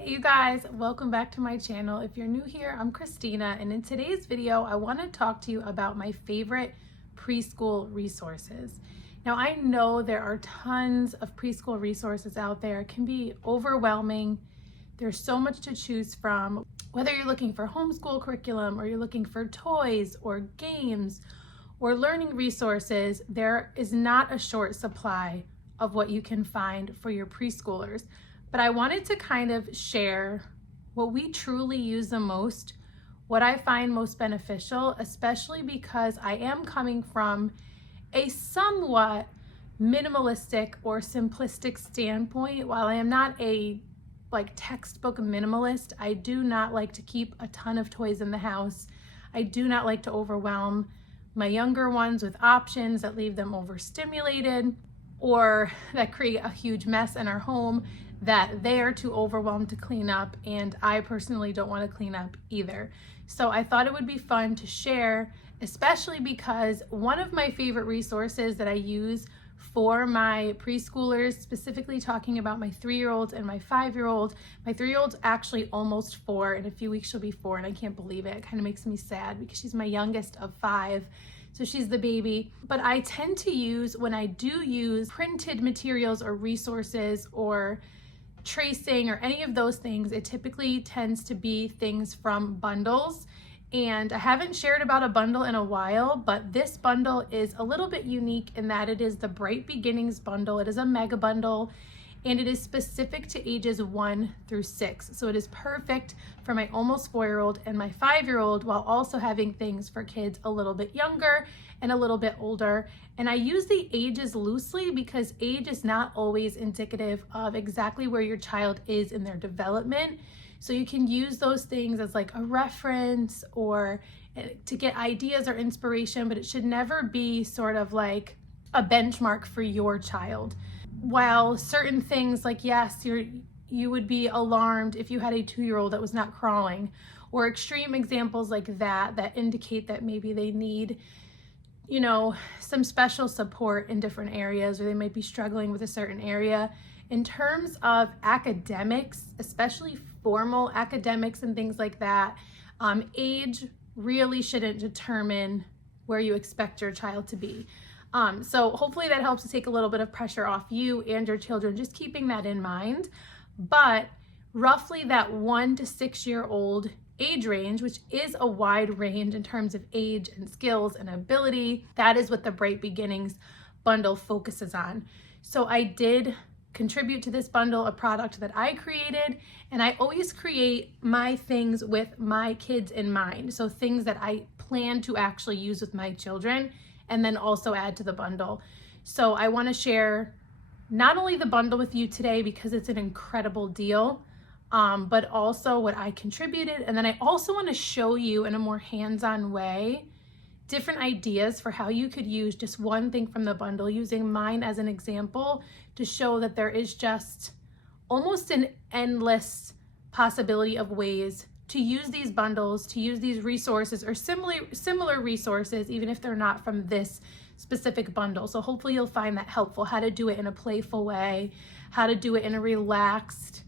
Hey you guys, welcome back to my channel. If you're new here, I'm Christina, and in today's video, I want to talk to you about my favorite preschool resources. Now, I know there are tons of preschool resources out there. It can be overwhelming. There's so much to choose from. Whether you're looking for homeschool curriculum or you're looking for toys or games or learning resources, there is not a short supply of what you can find for your preschoolers. But I wanted to kind of share what we truly use the most, what I find most beneficial, especially because I am coming from a somewhat minimalistic or simplistic standpoint. While I am not a textbook minimalist, I do not like to keep a ton of toys in the house. I do not like to overwhelm my younger ones with options that leave them overstimulated or that create a huge mess in our home that they are too overwhelmed to clean up, and I personally don't want to clean up either. So I thought it would be fun to share, especially because one of my favorite resources that I use for my preschoolers, specifically talking about my 3-year-old and my 5-year-old. My 3-year-old's actually almost 4. In a few weeks she'll be 4, and I can't believe it. It kind of makes me sad because she's my youngest of 5. So she's the baby. But I tend to use, when I do use printed materials or resources or tracing or any of those things, it typically tends to be things from bundles. And I haven't shared about a bundle in a while, but this bundle is a little bit unique in that it is the Bright Beginnings bundle. It is a mega bundle, and it is specific to ages 1 through 6. So it is perfect for my almost 4-year-old and my 5-year-old, while also having things for kids a little bit younger and a little bit older. And I use the ages loosely because age is not always indicative of exactly where your child is in their development. So you can use those things as like a reference or to get ideas or inspiration, but it should never be sort of like a benchmark for your child. While certain things like, yes, you would be alarmed if you had a 2-year-old that was not crawling, or extreme examples like that indicate that maybe they need, some special support in different areas, or they might be struggling with a certain area. In terms of academics, especially formal academics and things like that, age really shouldn't determine where you expect your child to be. So hopefully that helps to take a little bit of pressure off you and your children, just keeping that in mind. But roughly that 1 to 6-year-old age range, which is a wide range in terms of age and skills and ability, that is what the Bright Beginnings bundle focuses on. So I did contribute to this bundle a product that I created, and I always create my things with my kids in mind. So things that I plan to actually use with my children and then also add to the bundle. So I want to share not only the bundle with you today because it's an incredible deal, but also what I contributed. And then I also want to show you in a more hands-on way different ideas for how you could use just one thing from the bundle, using mine as an example to show that there is just almost an endless possibility of ways to use these bundles, to use these resources or similar resources, even if they're not from this specific bundle. So hopefully you'll find that helpful, how to do it in a playful way, how to do it in a relaxed,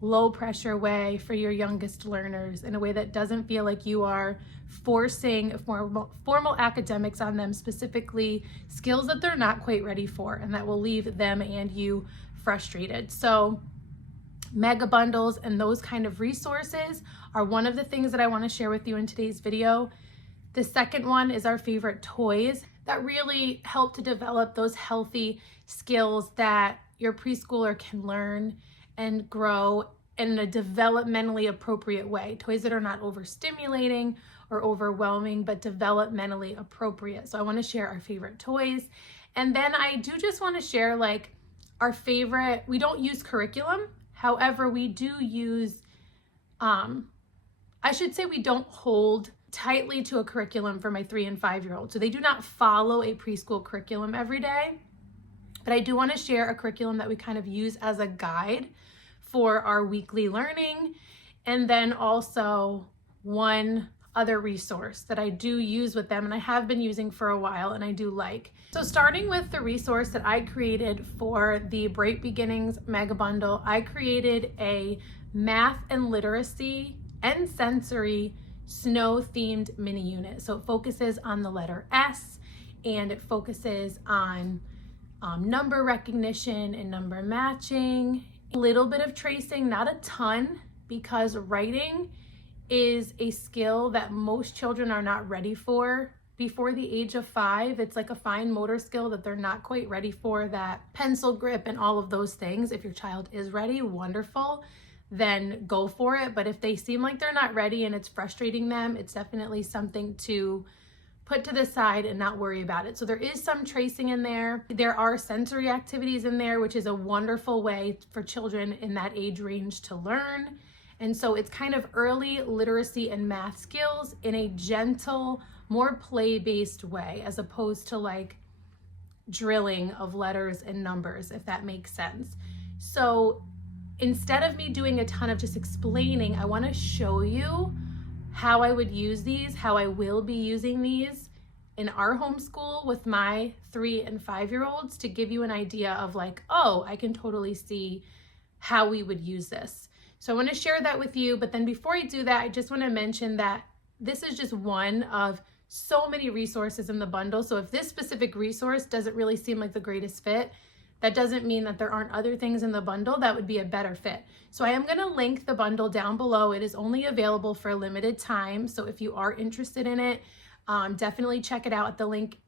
low pressure way for your youngest learners, in a way that doesn't feel like you are forcing formal academics on them, specifically skills that they're not quite ready for and that will leave them and you frustrated. So mega bundles and those kind of resources are one of the things that I want to share with you in today's video. The second one is our favorite toys that really help to develop those healthy skills that your preschooler can learn and grow in a developmentally appropriate way. Toys that are not overstimulating or overwhelming, but developmentally appropriate. So I want to share our favorite toys. And then I do just want to share like our favorite, we don't use curriculum. However, we do use, I should say we don't hold tightly to a curriculum for my 3 and 5-year-old. So they do not follow a preschool curriculum every day. But I do want to share a curriculum that we kind of use as a guide for our weekly learning. And then also one other resource that I do use with them and I have been using for a while and I do like. So starting with the resource that I created for the Bright Beginnings Mega Bundle, I created a math and literacy and sensory snow themed mini unit. So it focuses on the letter S, and it focuses on number recognition and number matching, a little bit of tracing, not a ton, because writing is a skill that most children are not ready for before the age of 5. It's like a fine motor skill that they're not quite ready for, that pencil grip and all of those things. If your child is ready, wonderful, then go for it. But if they seem like they're not ready and it's frustrating them, it's definitely something to put to the side and not worry about it. So there is some tracing in there. There are sensory activities in there, which is a wonderful way for children in that age range to learn. And so it's kind of early literacy and math skills in a gentle, more play-based way, as opposed to like drilling of letters and numbers, if that makes sense. So instead of me doing a ton of just explaining, I want to show you how I would use these, how I will be using these in our homeschool with my 3 and 5-year-olds, to give you an idea of like, oh, I can totally see how we would use this. So I want to share that with you. But then before I do that, I just want to mention that this is just one of so many resources in the bundle. So if this specific resource doesn't really seem like the greatest fit, that doesn't mean that there aren't other things in the bundle that would be a better fit. So I am going to link the bundle down below. It is only available for a limited time. So if you are interested in it, definitely check it out at the link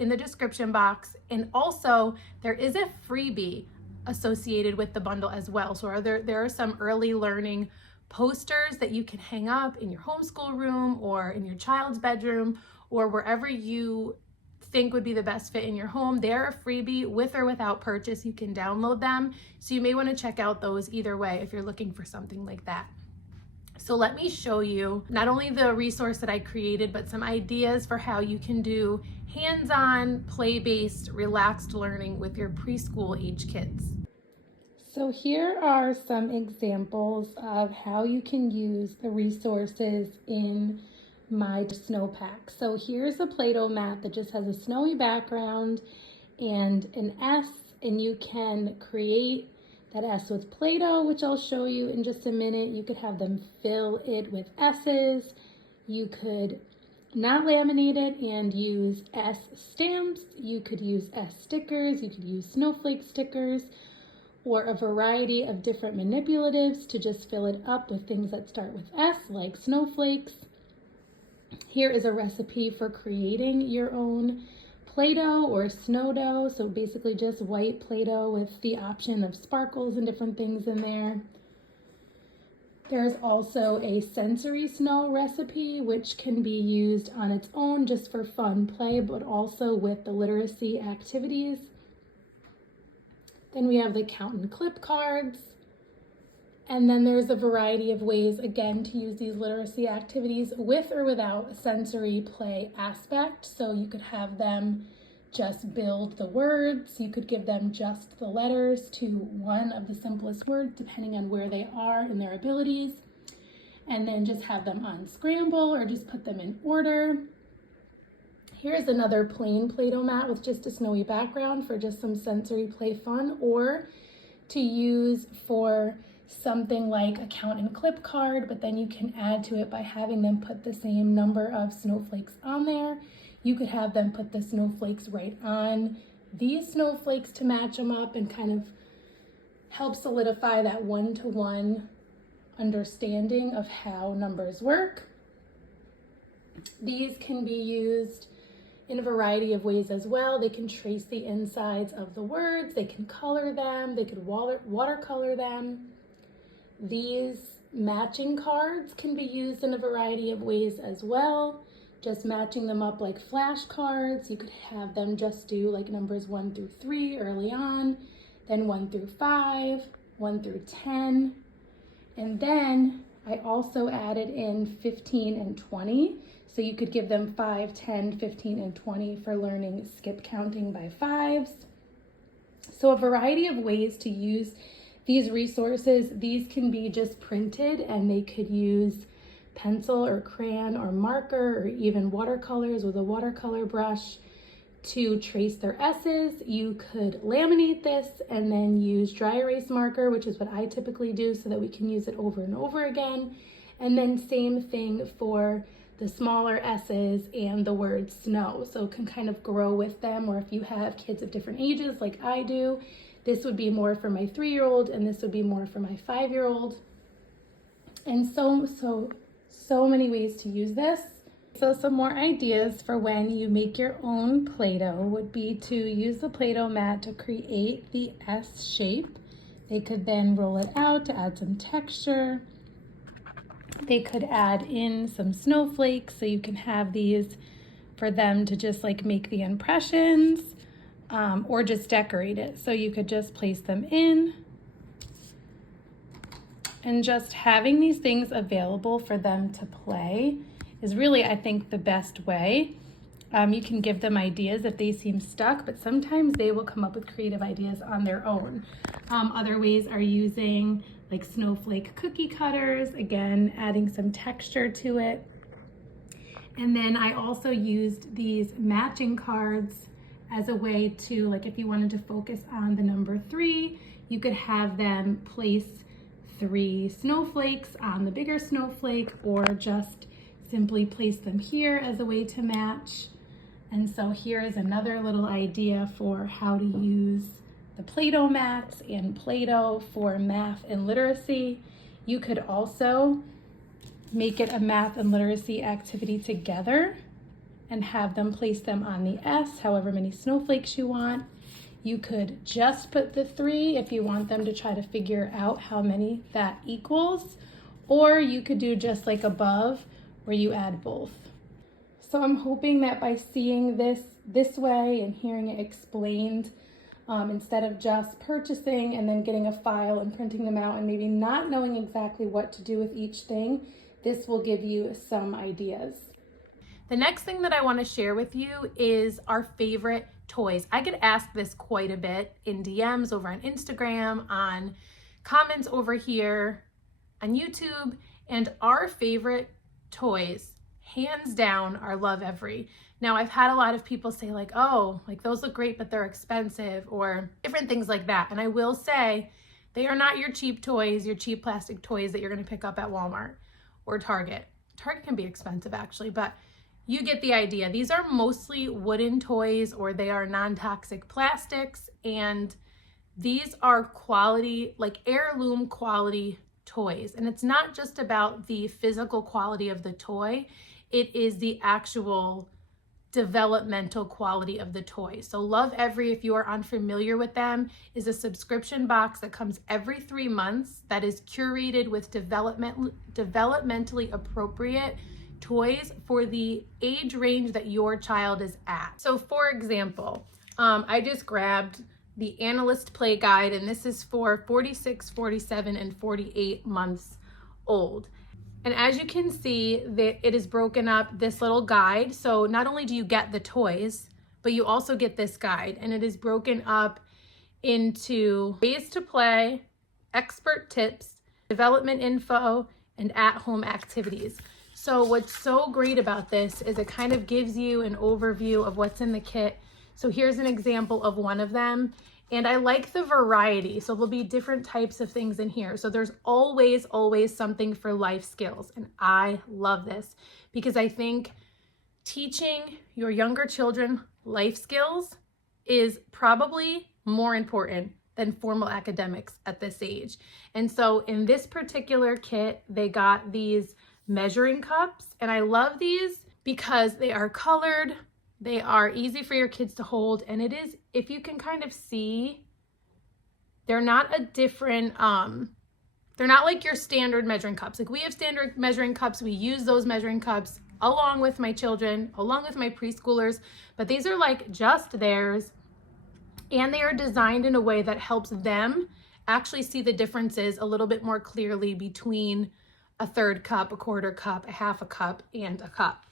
in the description box. And also there is a freebie associated with the bundle as well. So there are some early learning posters that you can hang up in your homeschool room or in your child's bedroom or wherever you think would be the best fit in your home. They're a freebie with or without purchase. You can download them. So you may want to check out those either way if you're looking for something like that. So let me show you not only the resource that I created, but some ideas for how you can do hands-on, play-based, relaxed learning with your preschool age kids. So here are some examples of how you can use the resources in my snow pack. So here's a Play-Doh mat that just has a snowy background and an S, and you can create that S with Play-Doh, which I'll show you in just a minute. You could have them fill it with S's. You could not laminate it and use S stamps. You could use S stickers. You could use snowflake stickers, or a variety of different manipulatives to just fill it up with things that start with S, like snowflakes. Here is a recipe for creating your own Play-Doh or snow dough. So basically just white Play-Doh with the option of sparkles and different things in there. There's also a sensory snow recipe, which can be used on its own just for fun play, but also with the literacy activities. Then we have the count and clip cards. And then there's a variety of ways, again, to use these literacy activities with or without a sensory play aspect. So you could have them just build the words. You could give them just the letters to one of the simplest words, depending on where they are in their abilities. And then just have them unscramble or just put them in order. Here's another plain Play-Doh mat with just a snowy background for just some sensory play fun, or to use for something like a count and clip card, but then you can add to it by having them put the same number of snowflakes on there. You could have them put the snowflakes right on these snowflakes to match them up and kind of help solidify that one-to-one understanding of how numbers work. These can be used in a variety of ways as well. They can trace the insides of the words, they can color them, they could watercolor them. These matching cards can be used in a variety of ways as well, just matching them up like flashcards. You could have them just do like numbers 1 through 3 early on, then 1 through 5, 1 through 10, and then I also added in 15 and 20. So you could give them 5, 10, 15, and 20 for learning skip counting by fives. So a variety of ways to use these resources. These can be just printed and they could use pencil or crayon or marker or even watercolors with a watercolor brush to trace their S's. You could laminate this and then use dry erase marker, which is what I typically do so that we can use it over and over again. And then same thing for the smaller S's and the word snow. So it can kind of grow with them, or if you have kids of different ages like I do, this would be more for my 3-year-old and this would be more for my 5-year-old. And so many ways to use this. So some more ideas for when you make your own Play-Doh would be to use the Play-Doh mat to create the S shape. They could then roll it out to add some texture. They could add in some snowflakes so you can have these for them to just like make the impressions, or just decorate it. So you could just place them in. And just having these things available for them to play is really, I think, the best way. You can give them ideas if they seem stuck, but sometimes they will come up with creative ideas on their own. Other ways are using like snowflake cookie cutters, again, adding some texture to it. And then I also used these matching cards as a way to, like, if you wanted to focus on the number 3, you could have them place 3 snowflakes on the bigger snowflake, or just simply place them here as a way to match. And so here is another little idea for how to use the Play-Doh mats and Play-Doh for math and literacy. You could also make it a math and literacy activity together and have them place them on the S, however many snowflakes you want. You could just put the 3 if you want them to try to figure out how many that equals, or you could do just like above where you add both. So I'm hoping that by seeing this way and hearing it explained, instead of just purchasing and then getting a file and printing them out and maybe not knowing exactly what to do with each thing, this will give you some ideas. The next thing that I want to share with you is our favorite toys. I get asked this quite a bit in DMs over on Instagram, on comments over here on YouTube, and our favorite toys, hands down, are Love Every. Now, I've had a lot of people say like, oh, like those look great, but they're expensive, or different things like that. And I will say, they are not your cheap toys, your cheap plastic toys that you're gonna pick up at Walmart or Target. Target can be expensive actually, but you get the idea. These are mostly wooden toys, or they are non-toxic plastics, and these are quality, like heirloom quality toys. And it's not just about the physical quality of the toy, it is the actual developmental quality of the toy. So Love Every, if you are unfamiliar with them, is a subscription box that comes every 3 months that is curated with developmentally appropriate toys for the age range that your child is at. So for example, I just grabbed the Analyst Play Guide, and this is for 46, 47, and 48 months old. And as you can see, it is broken up, this little guide. So not only do you get the toys, but you also get this guide, and it is broken up into ways to play, expert tips, development info, and at-home activities. So what's so great about this is it kind of gives you an overview of what's in the kit. So here's an example of one of them. And I like the variety. So there'll be different types of things in here. So there's always something for life skills. And I love this because I think teaching your younger children life skills is probably more important than formal academics at this age. And so in this particular kit, they got these measuring cups. And I love these because they are colored. They are easy for your kids to hold, and it is, if you can kind of see, they're not a different, they're not like your standard measuring cups. Like we have standard measuring cups, we use those measuring cups along with my children, along with my preschoolers, but these are like just theirs, and they are designed in a way that helps them actually see the differences a little bit more clearly between a 1/3 cup, a 1/4 cup, a 1/2 cup, and a cup.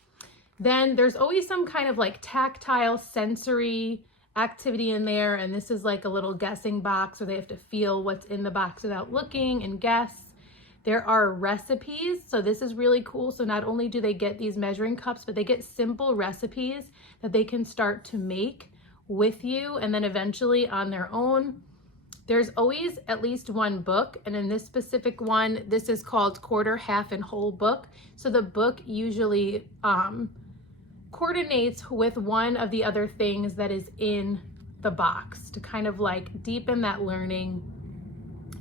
Then there's always some kind of like tactile sensory activity in there. And this is like a little guessing box where they have to feel what's in the box without looking and guess. There are recipes, so this is really cool. So not only do they get these measuring cups, but they get simple recipes that they can start to make with you and then eventually on their own. There's always at least one book, and in this specific one, this is called Quarter, Half, and Whole Book. So the book usually coordinates with one of the other things that is in the box to kind of like deepen that learning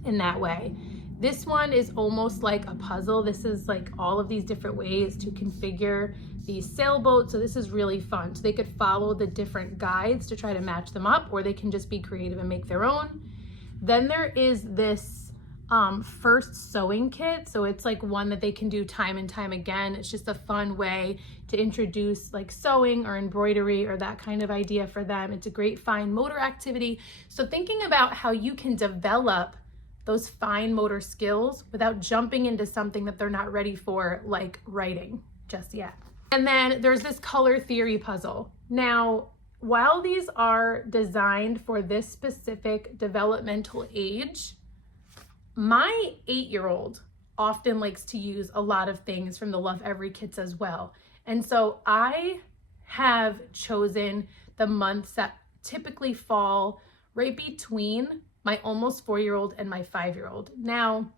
in that way. This one is almost like a puzzle. This is like all of these different ways to configure these sailboats. So this is really fun. So they could follow the different guides to try to match them up, or they can just be creative and make their own. Then there is this first sewing kit. So it's like one that they can do time and time again. It's just a fun way to introduce like sewing or embroidery or that kind of idea for them. It's a great fine motor activity. So thinking about how you can develop those fine motor skills without jumping into something that they're not ready for, like writing just yet. And then there's this color theory puzzle. Now, while these are designed for this specific developmental age, my 8-year-old often likes to use a lot of things from the Love Every kits as well. And so I have chosen the months that typically fall right between my almost 4-year-old and my 5-year-old. Now,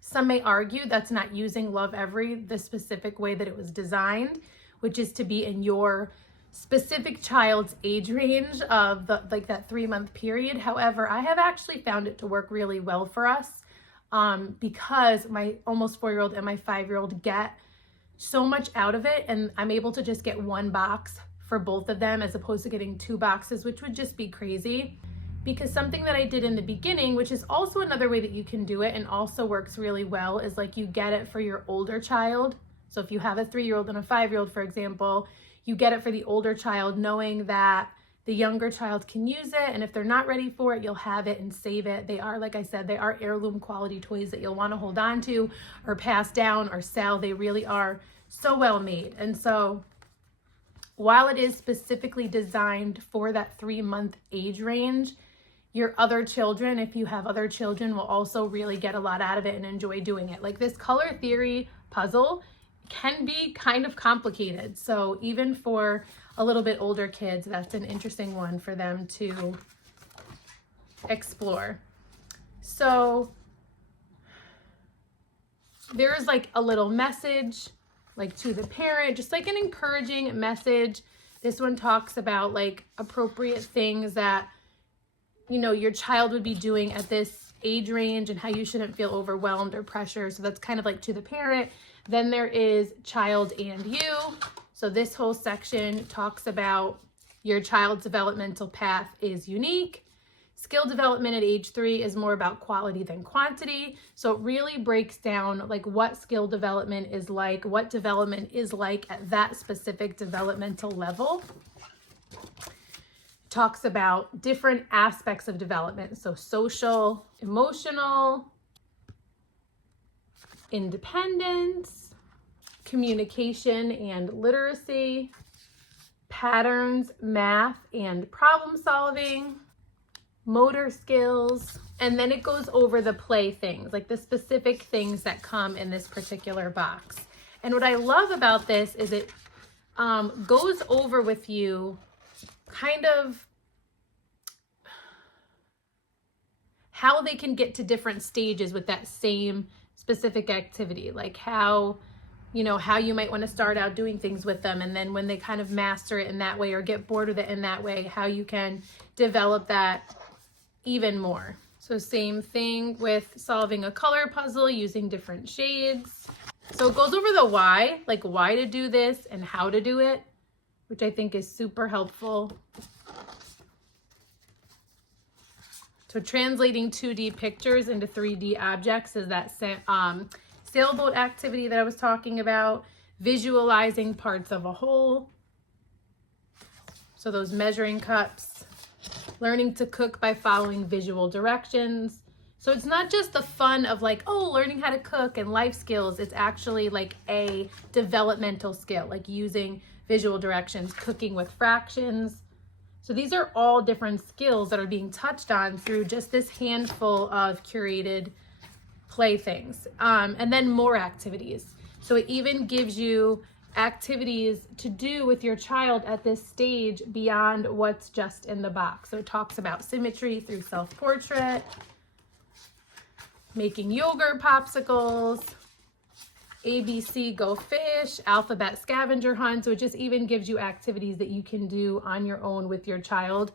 some may argue that's not using Love Every the specific way that it was designed, which is to be in your specific child's age range of like that 3-month period. However, I have actually found it to work really well for us because my almost 4-year-old and my 5-year-old get so much out of it, and I'm able to just get one box for both of them as opposed to getting 2 boxes, which would just be crazy. Because something that I did in the beginning, which is also another way that you can do it and also works really well, is like you get it for your older child. So if you have a 3-year-old and a 5-year-old, for example, you get it for the older child knowing that the younger child can use it, and if they're not ready for it, you'll have it and save it. They are, like I said, they are heirloom quality toys that you'll want to hold on to or pass down or sell. They really are so well made. And so while it is specifically designed for that 3-month age range, your other children, if you have other children, will also really get a lot out of it and enjoy doing it. Like this color theory puzzle can be kind of complicated. So even for a little bit older kids, that's an interesting one for them to explore. So there's like a little message like to the parent, just like an encouraging message. This one talks about like appropriate things that your child would be doing at this age range and how you shouldn't feel overwhelmed or pressure. So that's kind of like to the parent. Then there is child and you. So this whole section talks about your child's developmental path is unique. Skill development at age 3 is more about quality than quantity. So it really breaks down like what skill development is like, what development is like at that specific developmental level. Talks about different aspects of development. So social, emotional, independence, communication and literacy, patterns, math and problem solving, motor skills, and then it goes over the play things, like the specific things that come in this particular box. And what I love about this is it goes over with you kind of how they can get to different stages with that same specific activity, like how you might want to start out doing things with them, and then when they kind of master it in that way or get bored with it in that way, how you can develop that even more. So same thing with solving a color puzzle using different shades. So it goes over the why, like why to do this and how to do it, which I think is super helpful. So translating 2D pictures into 3D objects is that sailboat activity that I was talking about. Visualizing parts of a whole. So those measuring cups. Learning to cook by following visual directions. So it's not just the fun of like, oh, learning how to cook and life skills. It's actually like a developmental skill, like using visual directions, cooking with fractions. So these are all different skills that are being touched on through just this handful of curated play things, and then more activities. So it even gives you activities to do with your child at this stage beyond what's just in the box. So it talks about symmetry through self-portrait, making yogurt popsicles, ABC Go Fish, alphabet scavenger hunt. So it just even gives you activities that you can do on your own with your child,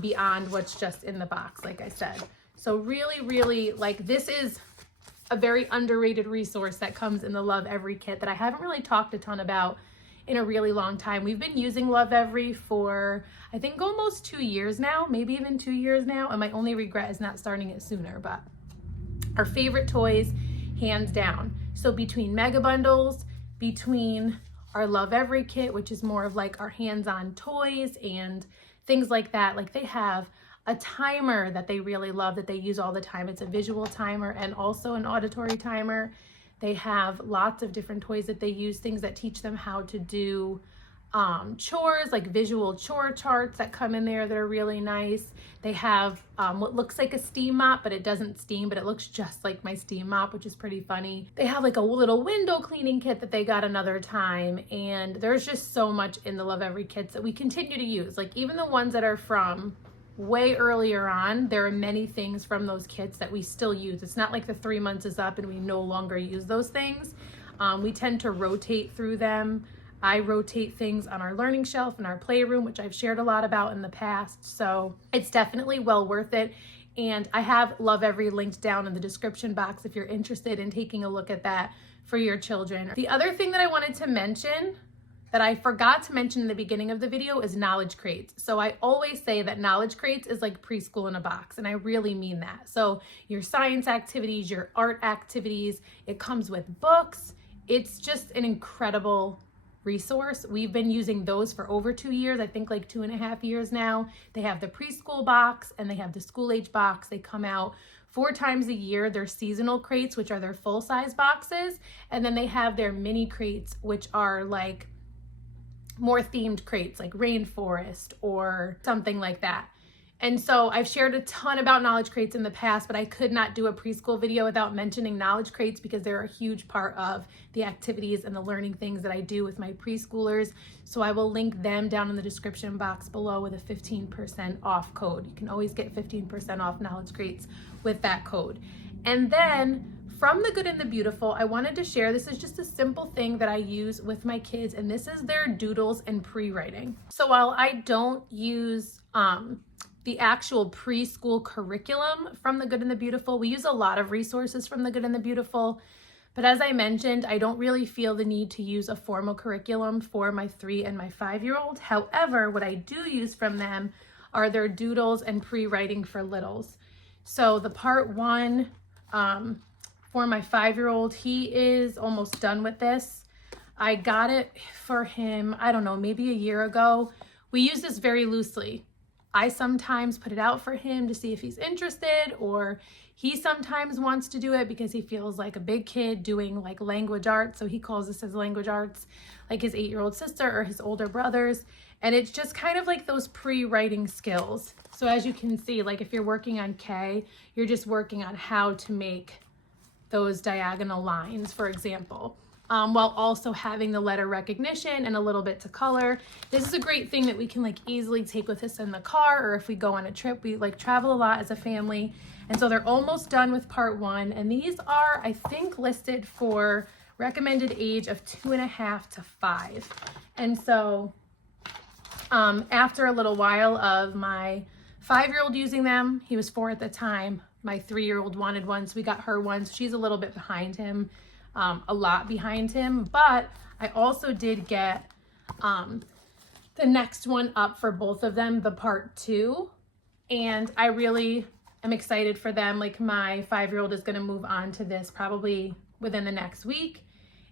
beyond what's just in the box, like I said. So really, really, like, this is a very underrated resource that comes in the Love Every kit that I haven't really talked a ton about in a really long time. We've been using Love Every for, I think, almost 2 years now, maybe even 2 years now. And my only regret is not starting it sooner, but our favorite toys, hands down. So between Mega Bundles, between our Love Every kit, which is more of like our hands-on toys and things like that, like they have a timer that they really love that they use all the time. It's a visual timer and also an auditory timer. They have lots of different toys that they use, things that teach them how to do chores, like visual chore charts that come in there that are really nice. They have what looks like a steam mop, but it doesn't steam, but it looks just like my steam mop, which is pretty funny. They have like a little window cleaning kit that they got another time. And there's just so much in the Love Every kits that we continue to use. Like even the ones that are from way earlier on, there are many things from those kits that we still use. It's not like the 3 months is up and we no longer use those things. We tend to rotate through them. I rotate things on our learning shelf in our playroom, which I've shared a lot about in the past. So it's definitely well worth it. And I have Love Every linked down in the description box if you're interested in taking a look at that for your children. The other thing that I wanted to mention that I forgot to mention in the beginning of the video is knowledge crates. So I always say that knowledge crates is like preschool in a box, and I really mean that. So your science activities, your art activities, it comes with books. It's just an incredible resource. We've been using those for over 2 years, I think like 2.5 years now. They have the preschool box and they have the school age box. They come out 4 times a year. They're seasonal crates, which are their full size boxes. And then they have their mini crates, which are like more themed crates, like rainforest or something like that. And so I've shared a ton about knowledge crates in the past, but I could not do a preschool video without mentioning knowledge crates because they're a huge part of the activities and the learning things that I do with my preschoolers. So I will link them down in the description box below with a 15% off code. You can always get 15% off knowledge crates with that code. And then from The Good and the Beautiful, I wanted to share, this is just a simple thing that I use with my kids, and this is their doodles and pre-writing. So while I don't use the actual preschool curriculum from The Good and the Beautiful, we use a lot of resources from The Good and the Beautiful, but as I mentioned, I don't really feel the need to use a formal curriculum for my 3 and my 5-year-old. However, what I do use from them are their doodles and pre-writing for littles. So the part 1, for my 5-year-old, he is almost done with this. I got it for him, I don't know, maybe a year ago. We use this very loosely. I sometimes put it out for him to see if he's interested, or he sometimes wants to do it because he feels like a big kid doing like language arts. So he calls this as language arts, like his 8-year-old sister or his older brothers. And it's just kind of like those pre-writing skills. So as you can see, like if you're working on K, you're just working on how to make those diagonal lines, for example, while also having the letter recognition and a little bit to color. This is a great thing that we can like easily take with us in the car, or if we go on a trip. We like travel a lot as a family. And so they're almost done with part 1. And these are, I think, listed for recommended age of 2.5 to 5. And so after a little while of my 5-year-old using them, he was 4 at the time, my 3-year-old wanted one, so we got her one. So she's a little bit behind him, a lot behind him. But I also did get the next one up for both of them, the part 2. And I really am excited for them. Like my 5-year-old is going to move on to this probably within the next week.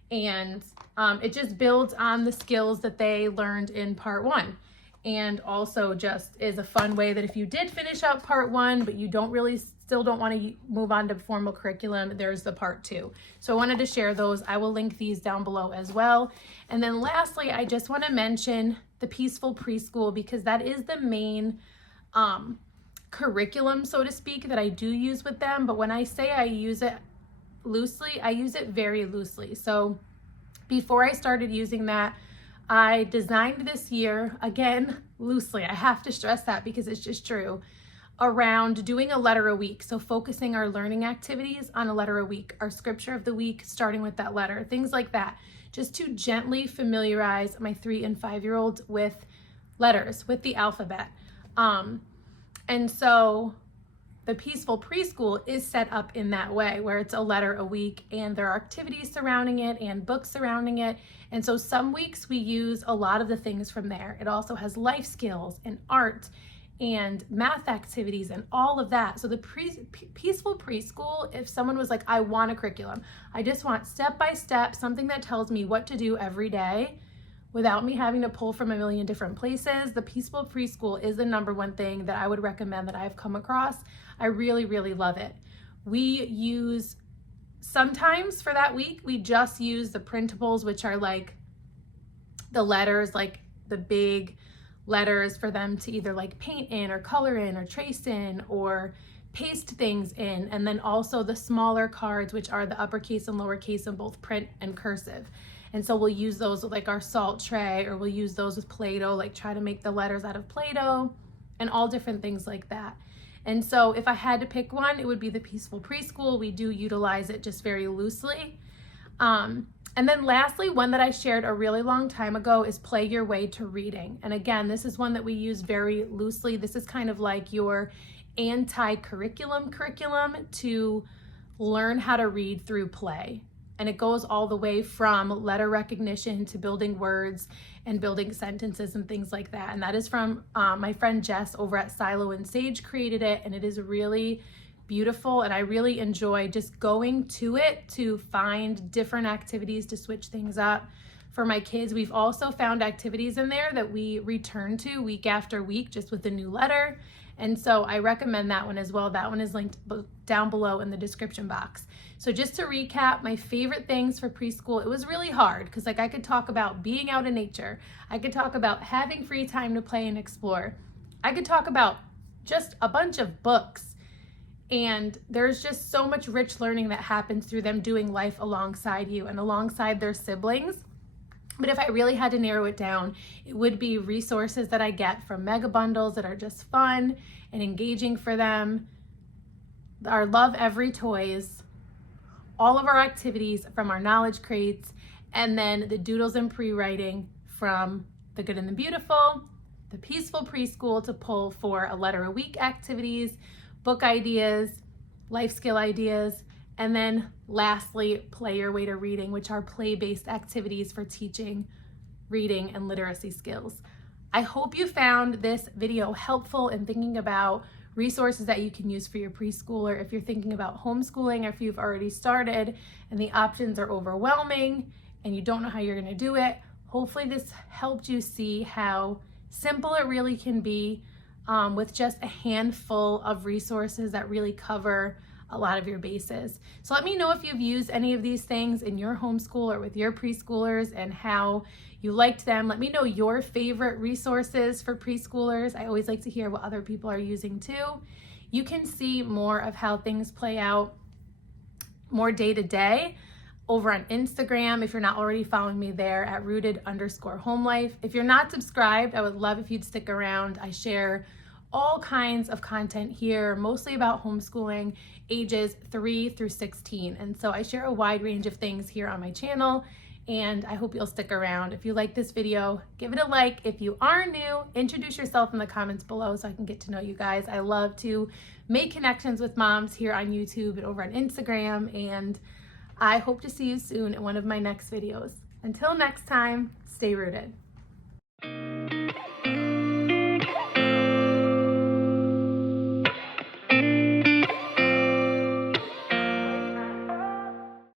And it just builds on the skills that they learned in part 1. And also just is a fun way that if you did finish up part 1, but you still don't want to move on to formal curriculum, there's the part 2. So I wanted to share those. I will link these down below as well. And then lastly, I just want to mention the Peaceful Preschool, because that is the main curriculum, so to speak, that I do use with them. But when I say I use it loosely, I use it very loosely. So before I started using that, I designed this year, again, loosely. I have to stress that because it's just true, around doing a letter a week. So focusing our learning activities on a letter a week, our scripture of the week, starting with that letter, things like that, just to gently familiarize my 3 and 5-year-olds with letters, with the alphabet. And so the Peaceful Preschool is set up in that way, where it's a letter a week and there are activities surrounding it and books surrounding it. And so some weeks we use a lot of the things from there. It also has life skills and art and math activities and all of that. So the Peaceful Preschool, if someone was like, I want a curriculum, I just want step-by-step, something that tells me what to do every day without me having to pull from a million different places, the Peaceful Preschool is the #1 thing that I would recommend that I've come across. I really, really love it. We use, sometimes for that week, we just use the printables, which are like the letters, like the big letters for them to either like paint in or color in or trace in or paste things in. And then also the smaller cards, which are the uppercase and lowercase in both print and cursive. And so we'll use those with like our salt tray, or we'll use those with Play-Doh, like try to make the letters out of Play-Doh and all different things like that. And so if I had to pick one, it would be the Peaceful Preschool. We do utilize it just very loosely. And then lastly, one that I shared a really long time ago is Play Your Way to Reading. And again, this is one that we use very loosely. This is kind of like your anti-curriculum to learn how to read through play. And it goes all the way from letter recognition to building words and building sentences and things like that. And that is from my friend Jess over at Silo and Sage created it. And it is really beautiful. And I really enjoy just going to it to find different activities to switch things up for my kids. We've also found activities in there that we return to week after week, just with a new letter. And so I recommend that one as well. That one is linked down below in the description box. So just to recap, my favorite things for preschool, it was really hard because like I could talk about being out in nature. I could talk about having free time to play and explore. I could talk about just a bunch of books. And there's just so much rich learning that happens through them doing life alongside you and alongside their siblings. But if I really had to narrow it down, it would be resources that I get from mega bundles that are just fun and engaging for them, our Love Every toys, all of our activities from our knowledge crates, and then the doodles and pre-writing from The Good and the Beautiful, the Peaceful Preschool to pull for a letter a week activities, book ideas, life skill ideas, and then lastly, Play Your Way to Reading, which are play-based activities for teaching reading and literacy skills. I hope you found this video helpful in thinking about resources that you can use for your preschooler if you're thinking about homeschooling, or if you've already started and the options are overwhelming and you don't know how you're going to do it. Hopefully this helped you see how simple it really can be with just a handful of resources that really cover a lot of your bases. So let me know if you've used any of these things in your homeschool or with your preschoolers and how you liked them. Let me know your favorite resources for preschoolers. I always like to hear what other people are using too. You can see more of how things play out more day to day over on Instagram if you're not already following me there at rooted_homelife. If you're not subscribed, I would love if you'd stick around. I share all kinds of content here, mostly about homeschooling, ages 3 through 16. And so I share a wide range of things here on my channel, and I hope you'll stick around. If you like this video, give it a like. If you are new, introduce yourself in the comments below so I can get to know you guys. I love to make connections with moms here on YouTube and over on Instagram, and I hope to see you soon in one of my next videos. Until next time, stay rooted.